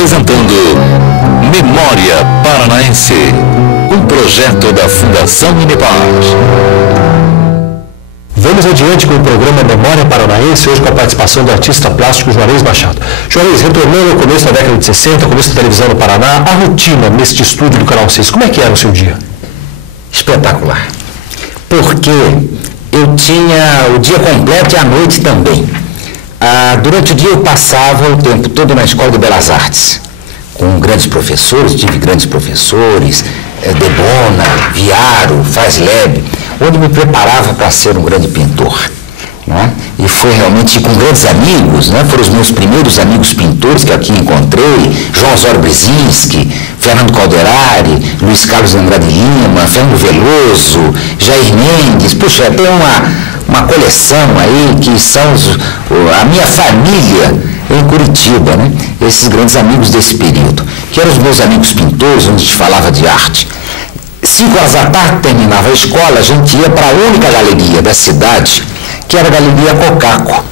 apresentando Memória Paranaense, um projeto da Fundação Unipar. Vamos adiante com o programa Memória Paranaense, hoje com a participação do artista plástico Juarez Machado. Juarez, retornando ao começo da década de 60, começo da televisão no Paraná, a rotina neste estúdio do Canal 6, como é que era o seu dia? Espetacular, porque eu tinha o dia completo e a noite também. Durante o dia eu passava o tempo todo na Escola de Belas Artes, com grandes professores, tive grandes professores, Debona, Viaro, Fazleb, onde me preparava para ser um grande pintor. Né? E foi realmente com grandes amigos, né? Foram os meus primeiros amigos pintores que aqui encontrei, João Osório Brzezinski, Fernando Calderari, Luiz Carlos Andrade Lima, Fernando Veloso, Jair Mendes. Puxa, tem uma coleção aí que são a minha família em Curitiba, né? Esses grandes amigos desse período, que eram os meus amigos pintores, onde a gente falava de arte. 5 horas da tarde terminava a escola, a gente ia para a única galeria da cidade, que era a Galeria Cocaco,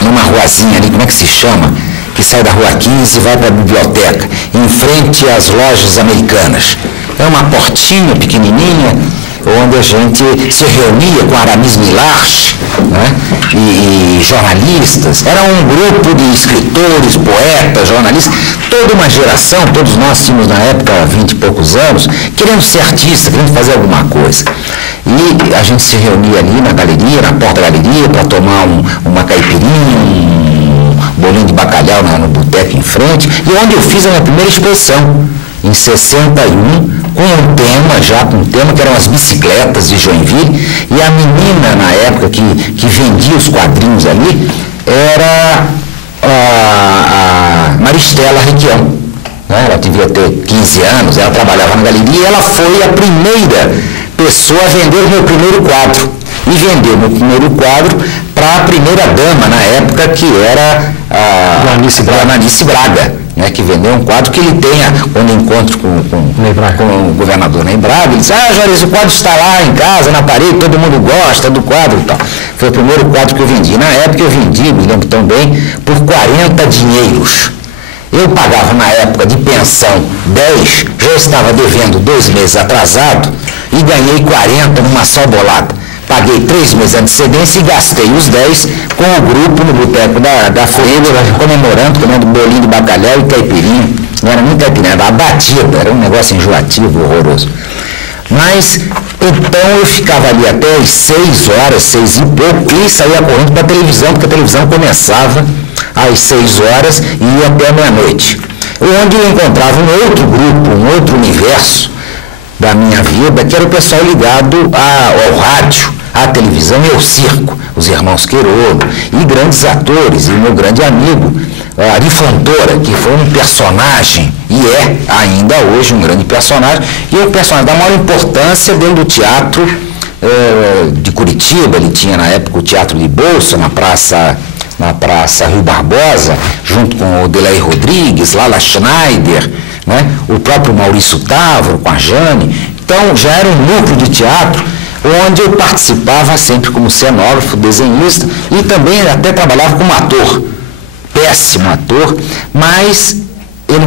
numa ruazinha ali, como é que se chama? Que sai da Rua 15 e vai para a biblioteca, em frente às lojas americanas. É uma portinha pequenininha, onde a gente se reunia com Aramis Milach, né? e jornalistas. Era um grupo de escritores, poetas, jornalistas, toda uma geração, todos nós tínhamos na época 20 e poucos anos, querendo ser artista, querendo fazer alguma coisa. E a gente se reunia ali na galeria, na porta da galeria, para tomar uma caipirinha, um bolinho de bacalhau no boteco em frente, e onde eu fiz a minha primeira exposição, em 61, com um tema que eram as bicicletas de Joinville, e a menina na época que vendia os quadrinhos ali era a Maristela Requião, né? Ela devia ter 15 anos, ela trabalhava na galeria e ela foi a primeira pessoa a vender o meu primeiro quadro, e vendeu o meu primeiro quadro para a primeira dama na época, que era a Ananice Braga, né, que vendeu um quadro que ele tenha, quando encontro com o governador Ney Braga, ele disse: Juarez, o quadro está lá em casa, na parede, todo mundo gosta do quadro e tal. Foi o primeiro quadro que eu vendi. Na época eu vendi, me lembro tão bem, por 40 dinheiros. Eu pagava na época de pensão 10, já estava devendo 2 meses atrasado e ganhei 40 numa só bolada. Paguei 3 meses de antecedência e gastei os 10 com o grupo no boteco da frente, comendo bolinho de bacalhau e caipirinha. Não era nem caipirinha, era abatida, era um negócio enjoativo, horroroso. Mas, então eu ficava ali até as 6 horas, 6 e pouco, e saía correndo para a televisão, porque a televisão começava às 6 horas e ia até meia-noite. Onde eu encontrava um outro grupo, um outro universo da minha vida, que era o pessoal ligado ao rádio, à televisão e ao circo, os irmãos Queirodo, e grandes atores, e meu grande amigo, Ari Fontoura, que foi um personagem, e é ainda hoje um grande personagem, e um personagem da maior importância dentro do teatro de Curitiba. Ele tinha na época o Teatro de Bolsa, na Praça Rio Barbosa, junto com o Delay Rodrigues, Lala Schneider, né? O próprio Maurício Távora, com a Jane. Então já era um núcleo de teatro onde eu participava sempre como cenógrafo, desenhista, e também até trabalhava como ator, péssimo ator, mas eu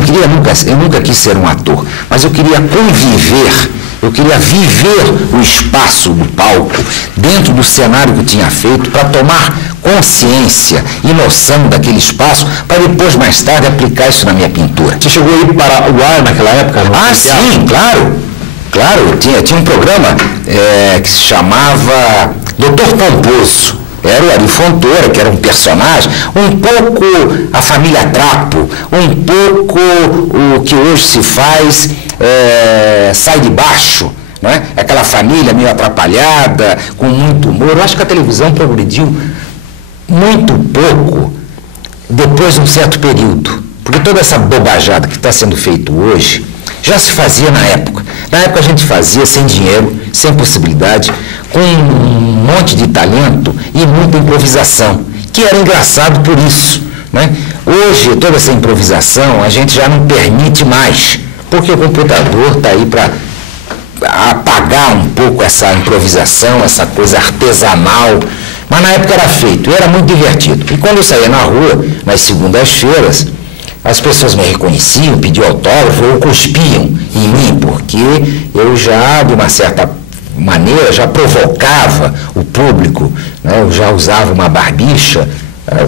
nunca quis ser um ator, mas eu queria conviver, eu queria viver o espaço do palco, dentro do cenário que eu tinha feito, para tomar consciência e noção daquele espaço, para depois, mais tarde, aplicar isso na minha pintura. Você chegou a ir para o ar naquela época? Sim, claro, tinha um programa que se chamava Doutor Pomposo. Era o Ari Fontoura, que era um personagem, um pouco a família Trapo, um pouco o que hoje se faz, Sai de Baixo, né? Aquela família meio atrapalhada, com muito humor. Eu acho que a televisão progrediu muito pouco depois de um certo período, porque toda essa bobajada que está sendo feito hoje já se fazia na época. Na época a gente fazia sem dinheiro, sem possibilidade, com um monte de talento e muita improvisação, que era engraçado por isso, né? Hoje, toda essa improvisação a gente já não permite mais, porque o computador está aí para apagar um pouco essa improvisação, essa coisa artesanal. Mas na época era feito, era muito divertido. E quando eu saía na rua, nas segundas-feiras, as pessoas me reconheciam, pediam autógrafo ou cuspiam em mim, porque eu já, de uma certa maneira, já provocava o público, né? Eu já usava uma barbicha,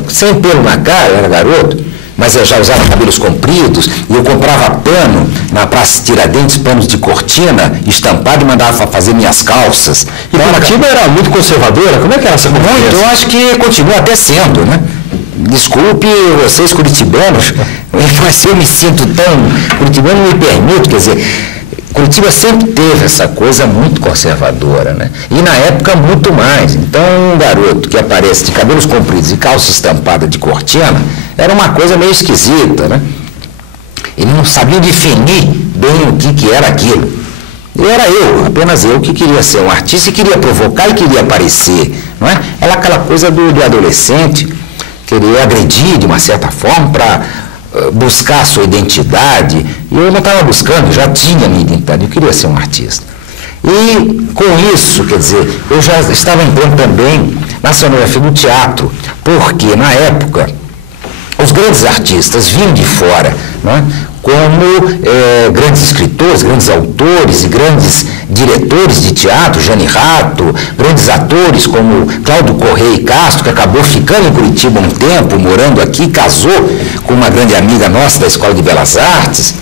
sem pelo na cara, eu era garoto, mas eu já usava cabelos compridos, e eu comprava pano na Praça Tiradentes, panos de cortina, estampado, e mandava fazer minhas calças. E Curitiba era muito conservadora? Como é que era essa conversa? Muito, eu acho que continua até sendo, né? Desculpe vocês curitibanos, mas eu me sinto tão... Curitibano me permito, quer dizer, Curitiba sempre teve essa coisa muito conservadora, né? E na época muito mais. Então um garoto que aparece de cabelos compridos e calça estampada de cortina era uma coisa meio esquisita, né? Ele não sabia definir bem o que era aquilo. E era eu, apenas eu, que queria ser um artista e queria provocar e queria aparecer, não é? Era aquela coisa do adolescente querer agredir de uma certa forma para buscar a sua identidade. E eu não estava buscando, já tinha a minha identidade, eu queria ser um artista. E com isso, quer dizer, eu já estava entrando também na cenografia do teatro, porque na época os grandes artistas vinham de fora, não é? Como grandes escritores, grandes autores e grandes diretores de teatro, Jane Rato, grandes atores como Cláudio Correia e Castro, que acabou ficando em Curitiba um tempo, morando aqui, casou com uma grande amiga nossa da Escola de Belas Artes,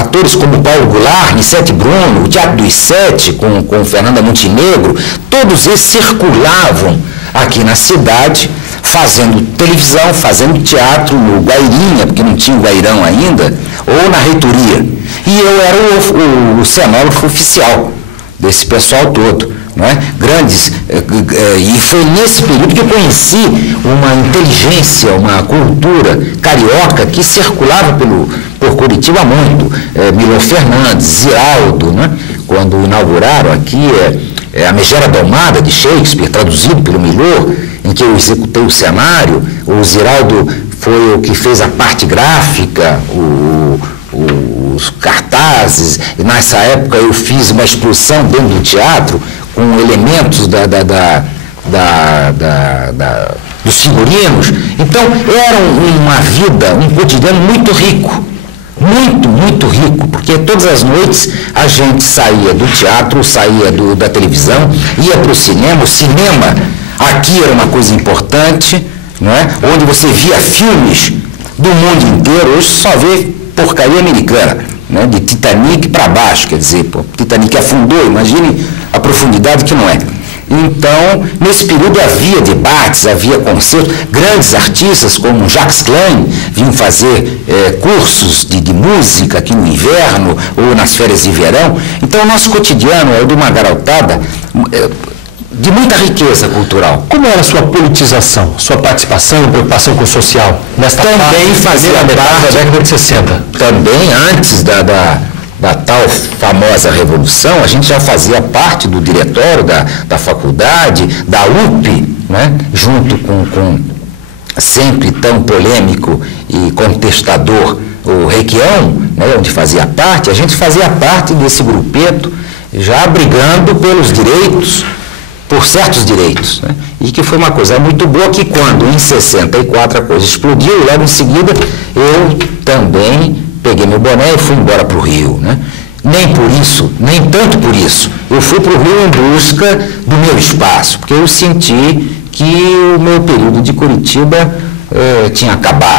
atores como Paulo Goulart, Nissete Bruno, o Teatro dos Sete com Fernanda Montenegro, todos eles circulavam aqui na cidade, fazendo televisão, fazendo teatro no Guairinha, porque não tinha o Guairão ainda, ou na reitoria. E eu era o cenógrafo oficial desse pessoal todo, não é? Grandes, e foi nesse período que eu conheci uma inteligência, uma cultura carioca que circulava por Curitiba muito. Milor Fernandes, Ziraldo, né? Quando inauguraram aqui a Megera Domada de Shakespeare, traduzido pelo Milor, em que eu executei o cenário. O Ziraldo foi o que fez a parte gráfica, os cartazes, e nessa época eu fiz uma exposição dentro do teatro com elementos dos figurinos. Então era uma vida, um cotidiano muito rico, muito rico, porque todas as noites a gente saía do teatro, saía da televisão, ia para o cinema. O cinema aqui era uma coisa importante, não é? Onde você via filmes do mundo inteiro. Hoje só vê porcaria americana, né? De Titanic para baixo, quer dizer, pô, Titanic afundou, imagine a profundidade que não é. Então, nesse período havia debates, havia concertos, grandes artistas como Jacques Klein vinham fazer cursos de música aqui no inverno ou nas férias de verão. Então, o nosso cotidiano é de uma garotada de muita riqueza cultural. Como era a sua politização, sua participação, preocupação com o social? Nesta também fazia parte da década de 60. Também antes da tal famosa revolução, a gente já fazia parte do diretório da faculdade, da UP, né? Junto com sempre tão polêmico e contestador o Requião, né? Onde fazia parte. A gente fazia parte desse grupeto, já brigando pelos direitos, por certos direitos, né? E que foi uma coisa muito boa, que quando em 64 a coisa explodiu, e logo em seguida eu também peguei meu boné e fui embora para o Rio, né? Nem por isso, nem tanto por isso, eu fui para o Rio em busca do meu espaço, porque eu senti que o meu período de Curitiba tinha acabado.